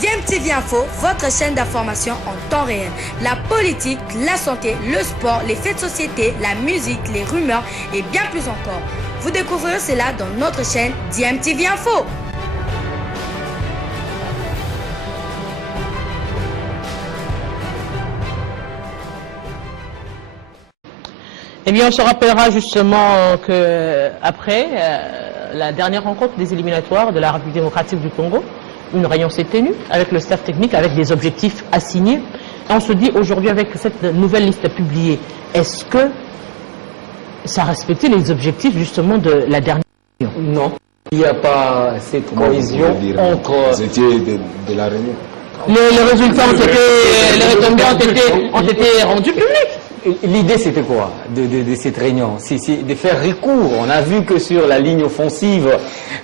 DMTV Info, votre chaîne d'information en temps réel. La politique, la santé, le sport, les faits de société, la musique, les rumeurs et bien plus encore. Vous découvrirez cela dans notre chaîne DMTV Info. Eh bien, on se rappellera justement que après la dernière rencontre des éliminatoires de la République démocratique du Congo, une réunion s'est tenue avec le staff technique, avec des objectifs assignés. Et on se dit aujourd'hui avec cette nouvelle liste publiée, est-ce que ça respectait les objectifs justement de la dernière réunion? Non, il n'y a pas cette cohésion entre... Vous étiez de la réunion. Les résultats ont été, les retombées ont été rendus publics. L'idée, c'était quoi de cette réunion? C'est de faire recours. On a vu que sur la ligne offensive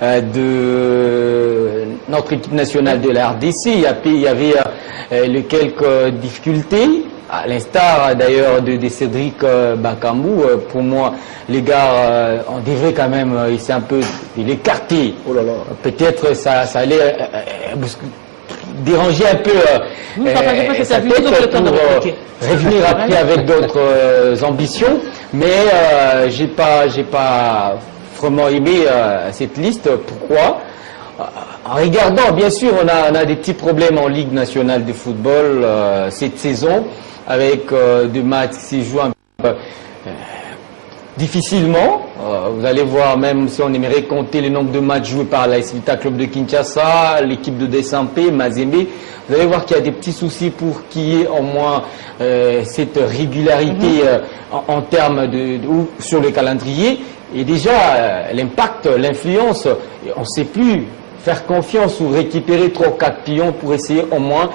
de notre équipe nationale de la RDC, il y avait quelques difficultés, à l'instar d'ailleurs de Cédric Bakambu. Pour moi, les gars, on devrait quand même essayer un peu de l'écarter. Oh là là. Peut-être ça allait... déranger un peu sa tête pour revenir après avec d'autres ambitions, mais j'ai pas vraiment aimé cette liste. Pourquoi? En regardant, bien sûr, on a des petits problèmes en Ligue nationale de football cette saison, avec des matchs qui se jouent un peu difficilement. Vous allez voir, même si on aimerait compter le nombre de matchs joués par la Vita Club de Kinshasa, l'équipe de Desampé, Mazembe, vous allez voir qu'il y a des petits soucis pour qu'il y ait au moins cette régularité en termes ou sur le calendrier. Et déjà, l'impact, l'influence, on ne sait plus faire confiance ou récupérer 3 ou 4 pions pour essayer au moins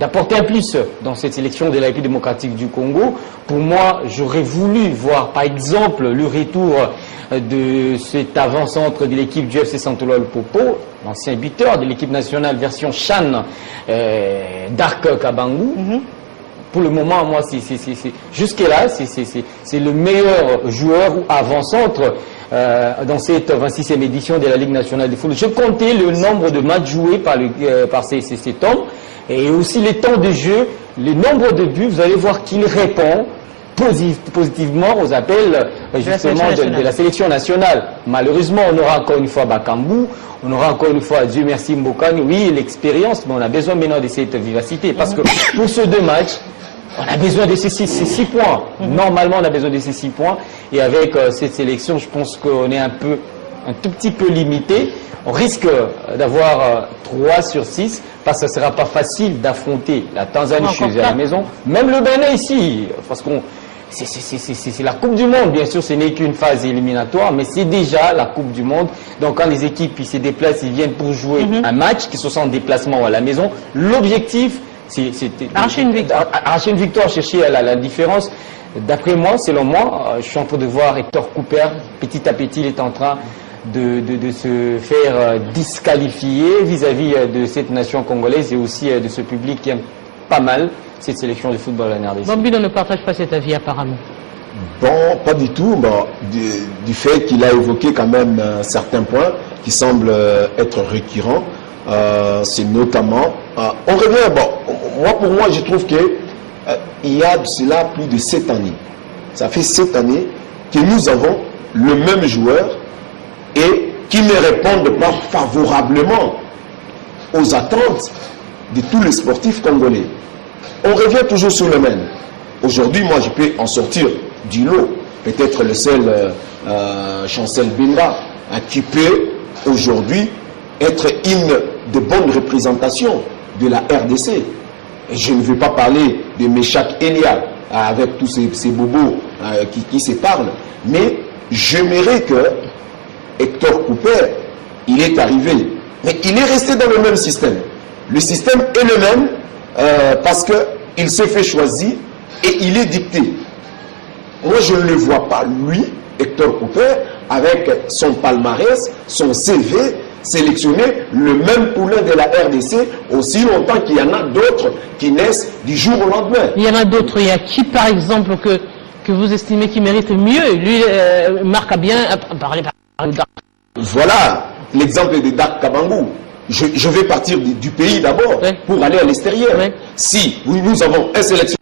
d'apporter un plus dans cette sélection de la République démocratique du Congo. Pour moi, j'aurais voulu voir par exemple le retour de cet avant-centre de l'équipe du FC Santolo Popo, l'ancien buteur de l'équipe nationale version Chan, Dark Kabangu. Pour le moment, moi, jusque-là, c'est le meilleur joueur ou avant-centre dans cette 26e édition de la Ligue nationale de foot. Je comptais le nombre de matchs joués par cet homme et aussi les temps de jeu, le nombre de buts. Vous allez voir qu'il répond positivement aux appels justement de la sélection nationale. Malheureusement, on aura encore une fois Bakambu, on aura encore une fois, Dieu merci, Mbokani. Oui, l'expérience, mais on a besoin maintenant de cette vivacité parce que pour ces 2 matchs, on a besoin de ces 6 points. Normalement, on a besoin de ces 6 points. Et avec cette sélection, je pense qu'on est un tout petit peu limité. On risque d'avoir 3 sur 6 parce que ce ne sera pas facile d'affronter la Tanzanie chez eux à la maison. Même le Bénin ici, parce que c'est la Coupe du Monde. Bien sûr, ce n'est qu'une phase éliminatoire, mais c'est déjà la Coupe du Monde. Donc quand les équipes se déplacent, ils viennent pour jouer un match, qui se sont en déplacement à la maison. L'objectif, c'est arracher une victoire, chercher la différence. D'après moi, selon moi, je suis en train de voir Hector Cooper, petit à petit, il est en train de se faire disqualifier vis-à-vis de cette nation congolaise et aussi de ce public qui aime pas mal cette sélection de football en RDC. Bambino ne partage pas cet avis apparemment. Bon, pas du tout. Bon, du fait qu'il a évoqué quand même certains points qui semblent être récurrents, c'est notamment... on revient, bon, pour moi, je trouve que il y a de cela plus de 7 années. Ça fait 7 années que nous avons le même joueur et qui ne répondent pas favorablement aux attentes de tous les sportifs congolais. On revient toujours sur le même. Aujourd'hui, moi, je peux en sortir du lot. Peut-être le seul Chancel Bemba qui peut aujourd'hui être une de bonnes représentations de la RDC. Et je ne veux pas parler de Meshak Elia avec tous ces bobos qui se parlent, mais j'aimerais que Hector Cooper, il est arrivé, mais il est resté dans le même système. Le système est le même parce qu'il s'est fait choisir et il est dicté. Moi, je ne le vois pas, lui, Hector Cooper, avec son palmarès, son CV, sélectionner le même poulain de la RDC aussi longtemps qu'il y en a d'autres qui naissent du jour au lendemain. Il y en a d'autres. Il y a qui, par exemple, que vous estimez qui mérite mieux? Lui, Marc a bien parlé. Voilà l'exemple de Dark Kabangu. je vais partir du pays d'abord pour aller à l'extérieur. Si nous avons un sélectionneur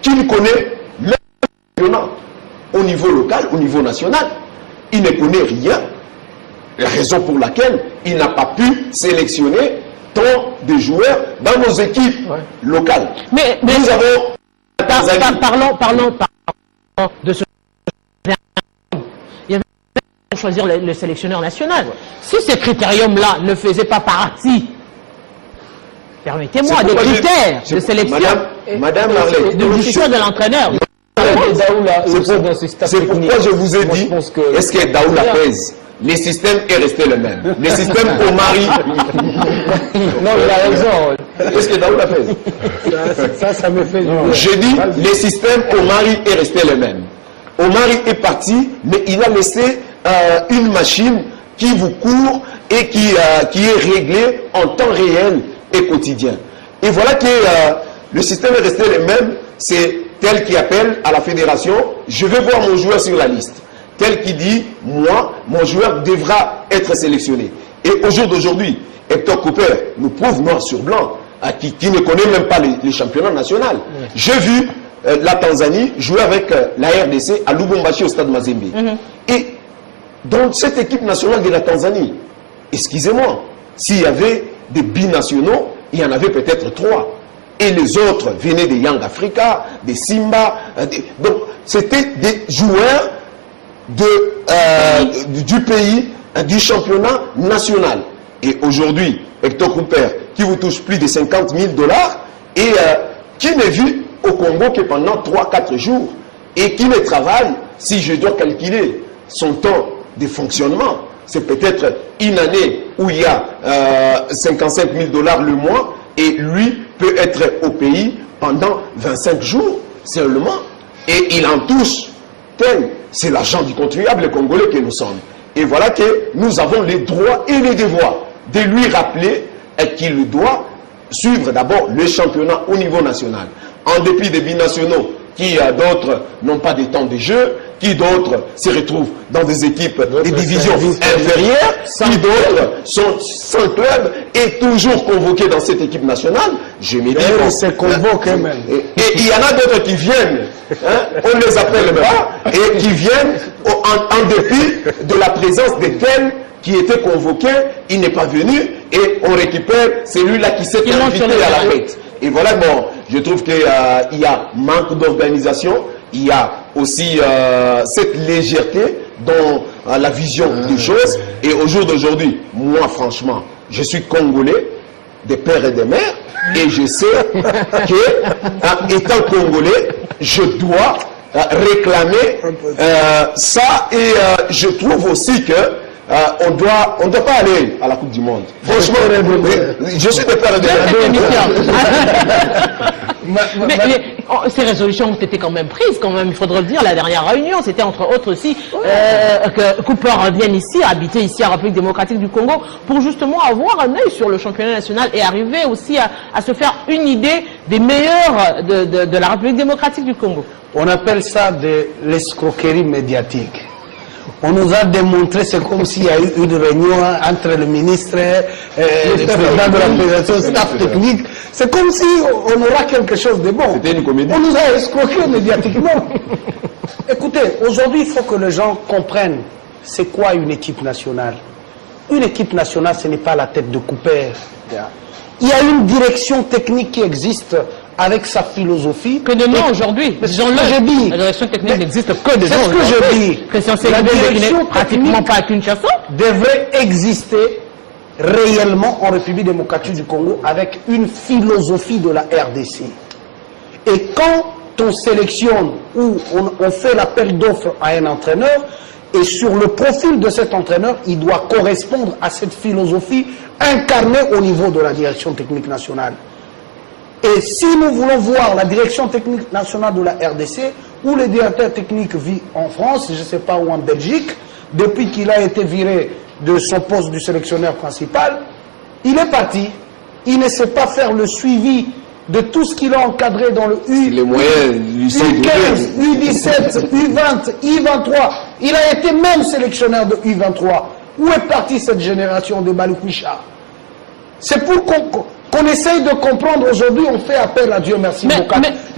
qui ne connaît même au niveau local, au niveau national, il ne connaît rien. La raison pour laquelle il n'a pas pu sélectionner tant de joueurs dans nos équipes locales. Mais nous avons... Parlons de ce... Il y avait choisir le sélectionneur national. Si ces critériums-là ne faisaient pas partie, permettez-moi, des critères de sélection, Madame Marley, du choix de l'entraîneur. C'est pourquoi je vous ai dit, est-ce que Daoula pèse? Le système est resté le même. Le système Omari... Non, il a raison. Est-ce que Daoula pèse? Ça me fait... Je dis, le système Omari est resté le même. Omari est parti, mais il a laissé une machine qui vous court et qui est réglée en temps réel et quotidien. Et voilà que le système est resté le même. C'est tel qui appelle à la fédération, je vais voir mon joueur sur la liste. Tel qui dit, moi, mon joueur devra être sélectionné. Et au jour d'aujourd'hui, Hector Cooper nous prouve noir sur blanc, qui ne connaît même pas les championnats nationaux. J'ai vu la Tanzanie jouer avec la RDC à Lubumbashi au stade Mazembe. Et dans cette équipe nationale de la Tanzanie, excusez-moi, s'il y avait des binationaux, il y en avait peut-être 3. Et les autres venaient des Young Africa, des Simba. Donc, c'était des joueurs du pays, du championnat national. Et aujourd'hui, Hector Cooper, qui vous touche plus de 50 000 $, et qui n'est vu au Congo que pendant 3-4 jours, et qui ne travaille, si je dois calculer son temps de fonctionnement, c'est peut-être une année où il y a 55 000 $ le mois, et lui peut être au pays pendant 25 jours seulement, et il en touche tel. C'est l'argent du contribuable congolais que nous sommes. Et voilà que nous avons les droits et les devoirs de lui rappeler qu'il doit suivre d'abord le championnat au niveau national. En dépit des binationaux qui, d'autres, n'ont pas de temps de jeu, qui d'autres se retrouvent dans des équipes, des divisions inférieures, qui d'autres sont sans club et toujours convoqués dans cette équipe nationale. Je me dis, on se convoque même. Et il y en a d'autres qui viennent, on ne les appelle pas, et qui viennent en dépit de la présence de tels qui étaient convoqués, il n'est pas venu, et on récupère celui-là qui s'est invité à la fête. Et voilà, bon, je trouve qu'il y a manque d'organisation, il y a aussi cette légèreté dans la vision des choses. Et au jour d'aujourd'hui, moi franchement, je suis congolais, des pères et des mères, et je sais que, étant congolais, je dois réclamer ça. Et je trouve aussi que on doit pas aller à la Coupe du Monde. Franchement, je suis de père et de mère. Mais ces résolutions ont été quand même prises, quand même, il faudrait le dire. La dernière réunion, c'était entre autres aussi que Cooper revienne ici, habiter ici en République démocratique du Congo, pour justement avoir un œil sur le championnat national et arriver aussi à se faire une idée des meilleurs de la République démocratique du Congo. On appelle ça de l'escroquerie médiatique. On nous a démontré, c'est comme s'il y a eu une réunion entre le ministre et le président de la fédération, staff technique. C'est comme si on aura quelque chose de bon. On nous a escroqué médiatiquement. Écoutez, aujourd'hui, il faut que les gens comprennent c'est quoi une équipe nationale. Une équipe nationale, ce n'est pas la tête de Cooper. Il y a une direction technique qui existe avec sa philosophie. Que de nom aujourd'hui. Disons-le. La direction technique n'existe que de nom. C'est ce que je dis. La direction pratiquement pas à Kinshasa devrait exister réellement en République démocratique du Congo avec une philosophie de la RDC. Et quand on sélectionne ou on fait l'appel d'offres à un entraîneur, et sur le profil de cet entraîneur, il doit correspondre à cette philosophie incarnée au niveau de la direction technique nationale. Et si nous voulons voir la direction technique nationale de la RDC, où le directeur technique vit en France, je ne sais pas, ou en Belgique, depuis qu'il a été viré de son poste du sélectionneur principal, il est parti. Il ne sait pas faire le suivi de tout ce qu'il a encadré dans le U15, U17, U20, U23. Il a été même sélectionneur de U23. Où est partie cette génération de Baloukicha? C'est pour qu'on essaye de comprendre. Aujourd'hui, on fait appel à Dieu merci.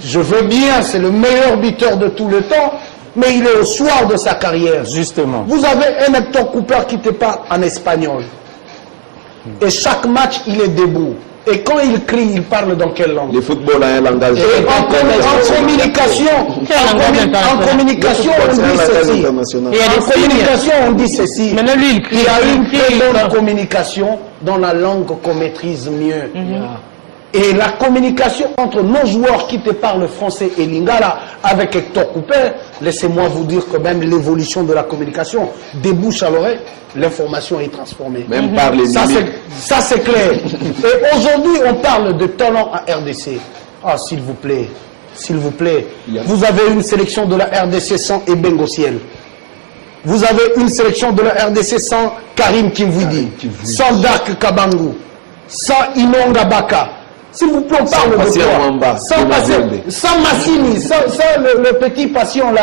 Je veux bien, c'est le meilleur buteur de tout le temps, mais il est au soir de sa carrière. Justement. Vous avez un Hector Cooper qui te parle en espagnol. Et chaque match, il est debout. Et quand il crie, il parle dans quelle langue? Le football a un langage. Et en communication, on dit ceci. En communication, on dit ceci. Maintenant, lui, il crie. Il y a une très bonne communication dans la langue qu'on maîtrise mieux. Et la communication entre nos joueurs qui te parlent français et lingala avec Hector Cooper, laissez-moi vous dire que même l'évolution de la communication, des bouches à l'oreille, l'information est transformée. Même par les ça c'est clair. Et aujourd'hui, on parle de talent à RDC. Ah, s'il vous plaît, vous avez une sélection de la RDC sans Ebengo Ciel. Vous avez une sélection de la RDC sans Karim Kimvidi, sans Dark Kabangu, sans Inonga Baka. S'il vous plaît, on parle de quoi? Sans Massini, sans le petit patient là.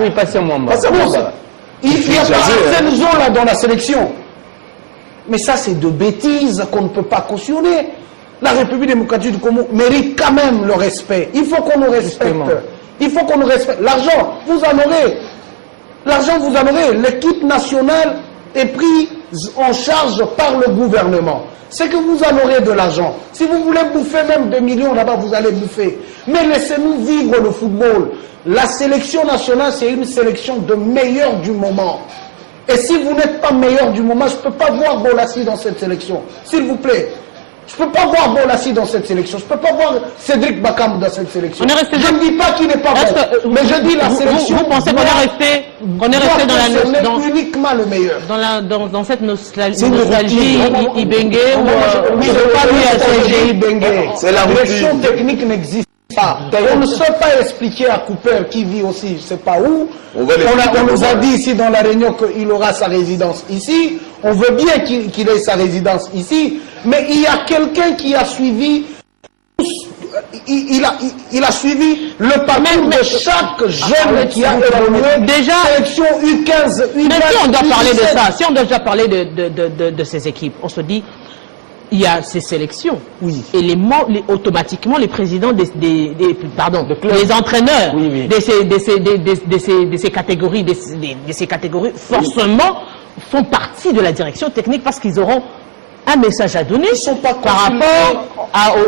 Oui, patient Mwamba. Il y a pas assez de gens là dans la sélection. Mais ça, c'est de bêtises qu'on ne peut pas cautionner. La République démocratique du Congo mérite quand même le respect. Il faut qu'on nous respecte. Il faut qu'on nous respecte. L'argent, vous en aurez. L'argent, vous en aurez. L'équipe nationale est prise en charge par le gouvernement. C'est que vous en aurez de l'argent. Si vous voulez bouffer même 2 millions là-bas, vous allez bouffer. Mais laissez-nous vivre le football. La sélection nationale, c'est une sélection de meilleurs du moment. Et si vous n'êtes pas meilleur du moment, je ne peux pas voir Bolassi dans cette sélection. S'il vous plaît. Je ne peux pas voir Bolassi dans cette sélection. Je ne peux pas voir Cédric Bakam dans cette sélection. Je ne dis pas qu'il n'est pas bon. Mais je dis la sélection. Vous pensez qu'on est resté dans uniquement le meilleur. Dans cette nostalgie Ibenge ou oui, je pas lui à Ibenge. C'est la direction technique n'existe pas. On ne sait pas expliquer à Cooper qui vit aussi, je ne sais pas où. On nous a dit ici dans la réunion qu'il aura sa résidence ici. On veut bien qu'il ait sa résidence ici. Mais il y a quelqu'un qui a suivi, il a suivi le parcours de chaque jeune qui a évolué. Déjà, sélection U15, U20. Mais si on doit parler de ça, si on doit déjà parler de ces équipes, on se dit, il y a ces sélections. Oui. Et automatiquement, les présidents les entraîneurs de ces catégories, forcément, font partie de la direction technique parce qu'ils auront un message à donner par rapport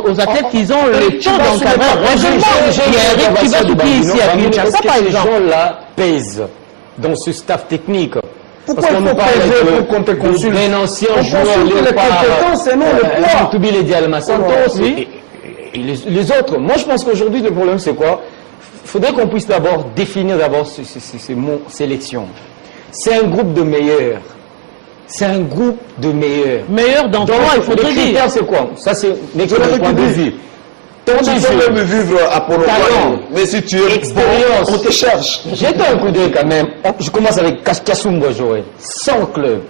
aux athlètes qu'ils ont le temps d'encadrer. Il y a Eric qui va s'oublier ici à Kinshasa, par exemple. Ces gens-là pèsent dans ce staff technique. Pourquoi il faut peser pour qu'on te consulte? Un ancien joueur, les compétences et non le poids. Toubile Dialma Santos et les autres. Moi, je pense qu'aujourd'hui, le problème, c'est quoi? Il faudrait qu'on puisse d'abord définir ces mots sélection. C'est un groupe de meilleurs. C'est un groupe de meilleurs. Meilleurs dans quoi, il faudrait dire. Les critères, c'est quoi? Ça, c'est les point de vue. Tu peux même vivre à Polo, mais si tu es expérience, on te cherche. Jette un coup d'œil quand même. Je commence avec Kasumba Joël. 100 clubs.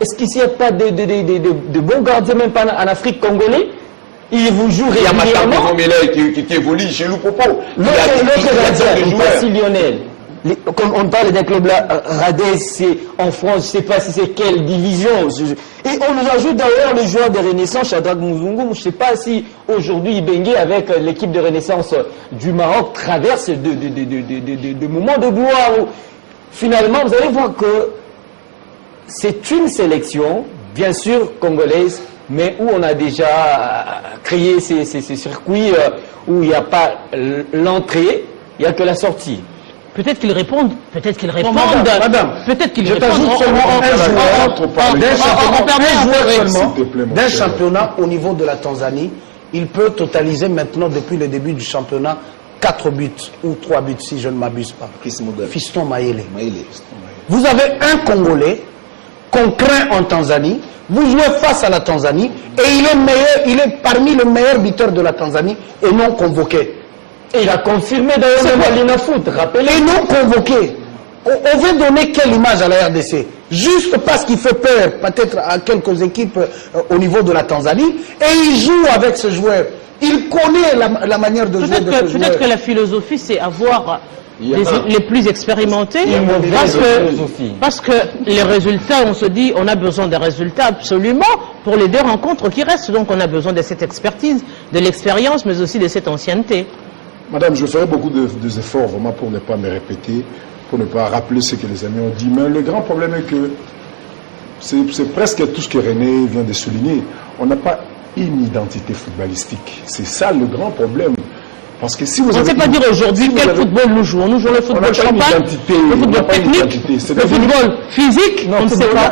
Est-ce qu'il n'y a pas de bons gardiens même pas en Afrique congolais? Il vous joue régulièrement. Il y a qui évolue chez Loupopo. L'autre gardien, Lionel. Comme on parle d'un club là, Radès, c'est en France, je ne sais pas si c'est quelle division. Et on nous ajoute d'ailleurs les joueurs de Renaissance, Shadrack Muzungu. Je ne sais pas si aujourd'hui Ibenge avec l'équipe de Renaissance du Maroc traverse de moments de gloire où finalement vous allez voir que c'est une sélection, bien sûr congolaise, mais où on a déjà créé ces circuits où il n'y a pas l'entrée, il n'y a que la sortie. Peut-être qu'ils répondent. Madame, peut-être qu'ils répondent. Je t'ajoute seulement d'un championnat au niveau de la Tanzanie. Il peut totaliser maintenant, depuis le début du championnat, 4 buts ou 3 buts, si je ne m'abuse pas. Fiston Mayele. Vous avez un Congolais qu'on craint en Tanzanie. Vous jouez face à la Tanzanie et il est parmi les meilleurs buteurs de la Tanzanie et non convoqué. Et il a confirmé d'ailleurs le Lina Foot, rappelez. Et non convoqué. On veut donner quelle image à la RDC? Juste parce qu'il fait peur peut-être à quelques équipes au niveau de la Tanzanie. Et il joue avec ce joueur. Il connaît la manière de jouer de ce joueur. Peut-être que la philosophie, c'est avoir les plus expérimentés, parce que les résultats, on se dit, on a besoin des résultats absolument pour les 2 rencontres qui restent. Donc on a besoin de cette expertise, de l'expérience, mais aussi de cette ancienneté. Madame, je ferai beaucoup d'efforts vraiment pour ne pas me répéter, pour ne pas rappeler ce que les amis ont dit. Mais le grand problème est que c'est presque tout ce que René vient de souligner. On n'a pas une identité footballistique. C'est ça le grand problème. Parce que si vous on ne sait pas dire aujourd'hui quel football nous jouons. Nous jouons le football champagne, le football technique, le football physique, on ne sait pas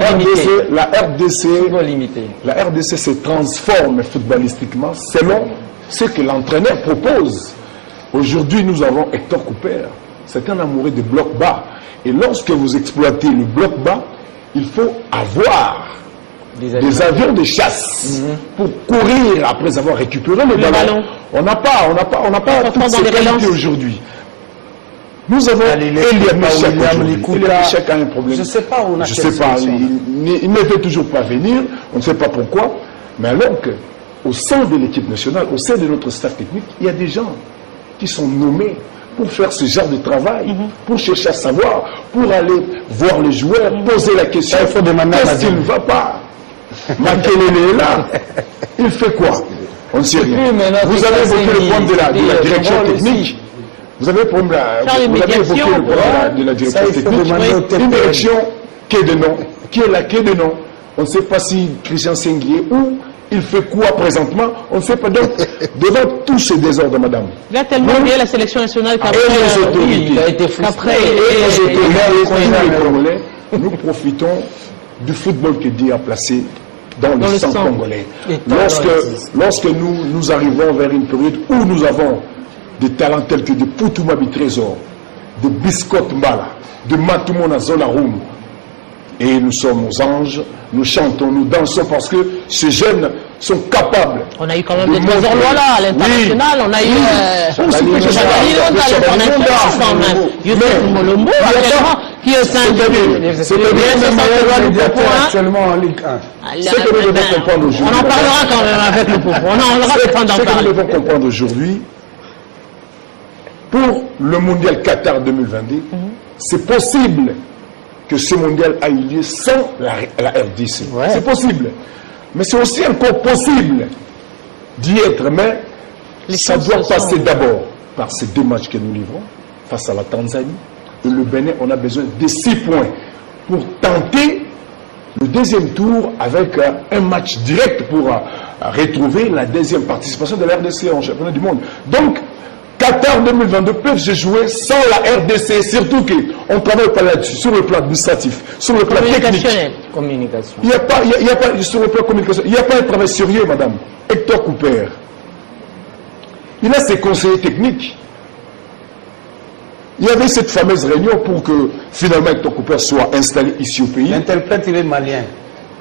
limiter. La RDC se transforme footballistiquement selon ce que l'entraîneur propose. Aujourd'hui, nous avons Hector Cooper. C'est un amoureux de bloc bas. Et lorsque vous exploitez le bloc bas, il faut avoir des avions de chasse pour courir après avoir récupéré le ballon. On n'a pas toutes ces qualités aujourd'hui. Nous avons Elia Michel a un problème. Je ne sais pas où on a. Je sais pas. Il ne veut toujours pas venir. On ne sait pas pourquoi. Mais alors qu'au sein de l'équipe nationale, au sein de notre staff technique, il y a des gens qui sont nommés pour faire ce genre de travail, pour chercher à savoir, pour aller voir les joueurs, poser la question, qu'est-ce qui ne va pas? Makelele est là. Il fait quoi? On ne sait rien. Vous avez évoqué le point de la direction technique. Vous avez évoqué le point de la direction technique. Une direction qui est de nom, qui est la clé de nom. On ne sait pas si Christian Senguier ou il fait quoi présentement, on ne sait pas. Donc, devant tous ces désordres, madame. Il a tellement oublié la sélection nationale qu'après, il a été frustré. Nous profitons du football que Dieu a placé dans le sang congolais. Lorsque nous arrivons vers une période où nous avons des talents tels que de Poutumabi Trésor, de Biscotte Mbala, de Matumona Zolarum, et nous sommes aux anges, nous chantons, nous dansons parce que ces jeunes sont capables. On a eu quand même des trésors là à l'international, on a eu Youssef Molombo qui est un actuellement en Ligue 1. Ce que nous devons comprendre aujourd'hui. On en parlera quand même avec le Popo. On aura le temps d'en parler. Ce que nous devons comprendre aujourd'hui, pour le mondial Qatar 2022, c'est possible que ce mondial a eu lieu sans la RDC. Ouais. C'est possible. Mais c'est aussi encore possible d'y être. Mais ça doit passer d'abord par ces 2 matchs que nous livrons face à la Tanzanie et le Bénin. On a besoin de 6 points pour tenter le 2e tour avec un match direct pour retrouver la 2e participation de la RDC en championnat du monde. Donc, Qatar 2022 peuvent se jouer sans la RDC, surtout qu'on ne travaille pas là-dessus, sur le plan administratif, sur le plan technique. Communication. Il n'y a pas, sur le plan communication, il n'y a pas un travail sérieux, madame. Hector Cooper, il a ses conseillers techniques. Il y avait cette fameuse réunion pour que finalement Hector Cooper soit installé ici au pays. L'interprète, il est malien.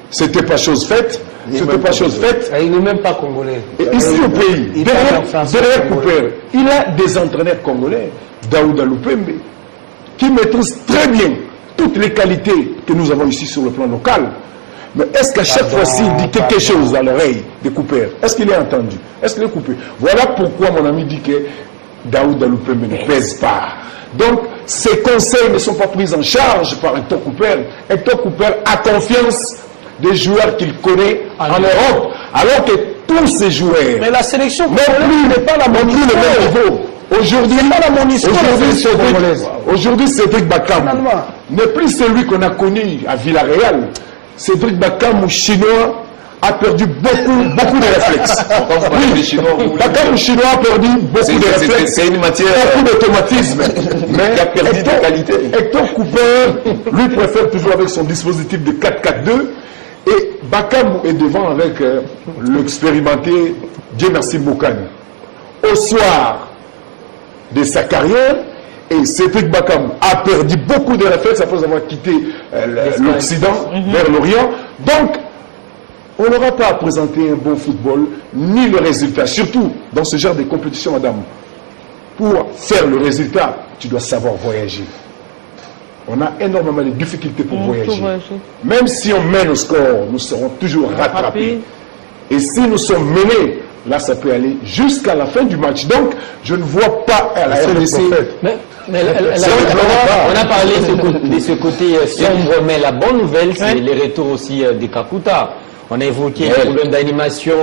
C'était pas chose faite. C'était pas chose faite. Il n'est même pas congolais. Et ici au pays, derrière Cooper, il a des entraîneurs congolais, Daouda Lupembe, qui maîtrisent très bien toutes les qualités que nous avons ici sur le plan local. Mais est-ce qu'à chaque fois s'il dit quelque chose à l'oreille de Cooper, est-ce qu'il est entendu? Est-ce qu'il est coupé? Voilà pourquoi mon ami dit que Daouda Lupembe ne pèse pas. Donc, ces conseils ne sont pas pris en charge par Hector Cooper. Hector Cooper a confiance des joueurs qu'il connaît en Europe, alors que tous ces joueurs, mais la sélection non plus n'est pas la même niveau. Aujourd'hui, Cédric Bakam n'est plus celui qu'on a connu à Villarreal. Cédric Bakam, chinois, a perdu beaucoup de réflexes. Bakam, chinois, a perdu beaucoup de réflexes. C'est une matière. Beaucoup d'automatisme. Mais il a perdu de qualité. Hector Cooper, lui, préfère toujours avec son dispositif de 4-4-2. Et Bakam est devant avec l'expérimenté Dieu merci Bokani. Au soir de sa carrière, et Cédric Bakam a perdu beaucoup de réflexes après avoir quitté l'Occident vers l'Orient. Donc, on n'aura pas à présenter un bon football, ni le résultat. Surtout dans ce genre de compétition, madame. Pour faire le résultat, tu dois savoir voyager. On a énormément de difficultés pour voyager. Même si on mène au score, nous serons toujours rattrapés. Et si nous sommes menés là, ça peut aller jusqu'à la fin du match. Donc, je ne vois pas à la RDC... On a parlé de ce côté sombre, mais la bonne nouvelle, c'est les retours aussi des Kakuta. On a évoqué les problèmes d'animation.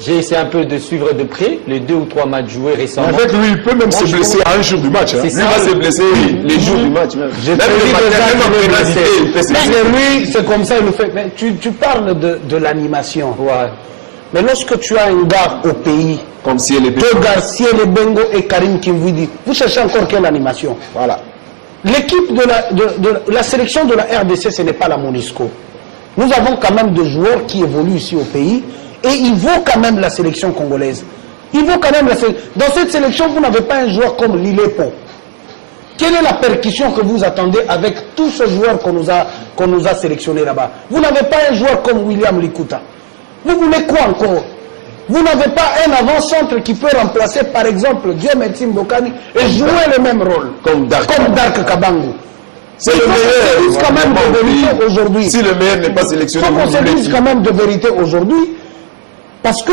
J'ai essayé un peu de suivre de près les 2 ou 3 matchs joués récemment. En fait, lui, il peut même se blesser à un jour du match. Lui va se blesser les jours du match. Même le matin, il peut se blesser. Mais lui, c'est comme ça, il le fait. Mais tu parles de l'animation. Ouais. Mais lorsque tu as un gars au pays, Comme si elle est Togar, Siele Bengo et Karim Kimvidi, vous cherchez encore quelle animation? Voilà. L'équipe de la sélection de la RDC, ce n'est pas la Monisco. Nous avons quand même des joueurs qui évoluent ici au pays et il vaut quand même la sélection congolaise. Il vaut quand même la sélection. Dans cette sélection, vous n'avez pas un joueur comme Lilepo. Quelle est la percussion que vous attendez avec tous ces joueurs qu'on nous a sélectionnés là-bas? Vous n'avez pas un joueur comme William Likuta. Vous voulez quoi encore? Vous n'avez pas un avant-centre qui peut remplacer par exemple Diometi Mbokani et jouer le même rôle Comme Dark Kabangu. C'est le meilleur. Quand même de vérité aujourd'hui. Si le meilleur n'est pas sélectionné, Il faut qu'on se dise quand même de vérité aujourd'hui, parce que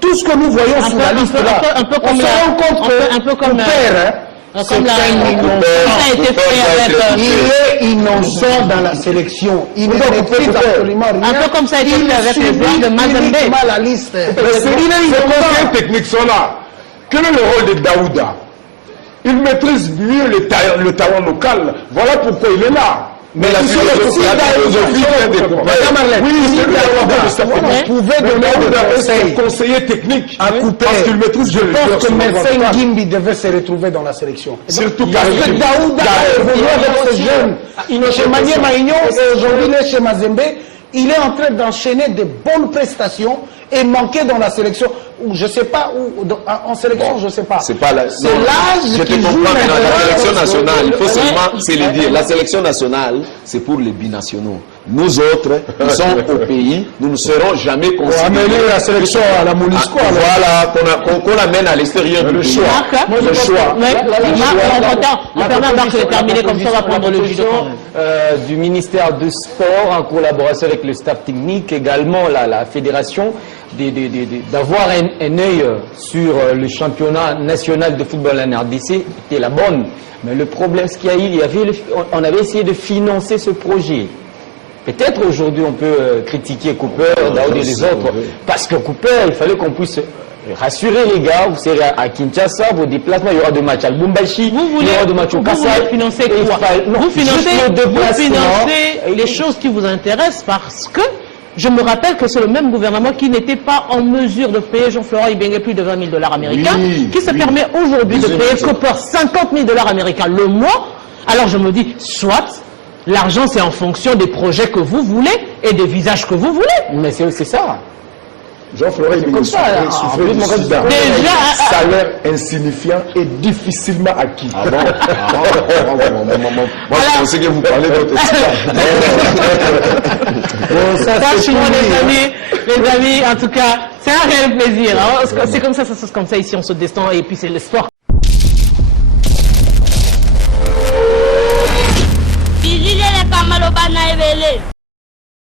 tout ce que nous voyons sur la liste là, on se rend compte que comme père, comme ça a été fait avec... il est innocent dans la sélection. Il ne maîtrise absolument rien. Un peu comme ça a été fait avec les joueurs de Mazembe. La liste. Ces conseillers techniques sont là. Quel est le rôle de Daouda? Il maîtrise mieux le talent local. Voilà pourquoi il est là. Mais la philosophie vient des coupeurs. Oui, c'est lui Vous pouvez donner des conseiller technique à couper. parce qu'il maîtrise Je le pense que jeu. Mercedes Gimbi devait se retrouver dans la sélection. Surtout Parce que Daouda a évolué avec ces jeunes. Chez Maniema Ignon et aujourd'hui il est chez Mazembe. Il est en train d'enchaîner de bonnes prestations et manquer dans la sélection. Ou je sais pas, ou en sélection, je sais pas. C'est pas la... C'est l'âge Je te qui joue comprends, mais dans la maintenant. sélection nationale, il faut seulement se le dire. La sélection nationale, c'est pour les binationaux. Nous autres, qui sommes au pays, nous ne serons jamais considérés. Amener la sélection à la Monisco. Voilà, qu'on amène à l'extérieur du pays. Le choix. On permet à Marc de terminer comme ça, on va prendre le judo. Du ministère de Sport en collaboration avec le staff technique, également la fédération, d'avoir un œil sur le championnat national de football en RDC était la bonne. Mais le problème, ce qu'il y a eu, on avait essayé de financer ce projet. Peut-être aujourd'hui on peut critiquer Cooper, Daoud et les autres, parce que Cooper, il fallait qu'on puisse rassurer les gars. Vous serez à Kinshasa, vos déplacements, il y aura des matchs à Lubumbashi, il y aura des matchs au Kassai. Financer quoi? Vous financez les choses qui vous intéressent parce que je me rappelle que c'est le même gouvernement qui n'était pas en mesure de payer Jean-Florent Ibenge plus de 20 000 $ américains, qui se permet aujourd'hui de payer Cooper 50 000 $ américains le mois. Alors je me dis, soit l'argent c'est en fonction des projets que vous voulez et des visages que vous voulez. Mais c'est ça. Jean-Florent Ibenge souffrait du sida. Déjà, Salaire insignifiant et difficilement acquis. Ah bon? Moi, je pensais que vous parlez de votre sida. Franchement, les amis, en tout cas, c'est un réel plaisir. Hein. C'est comme ça, ça se passe comme ça ici, on se descend et puis c'est le sport.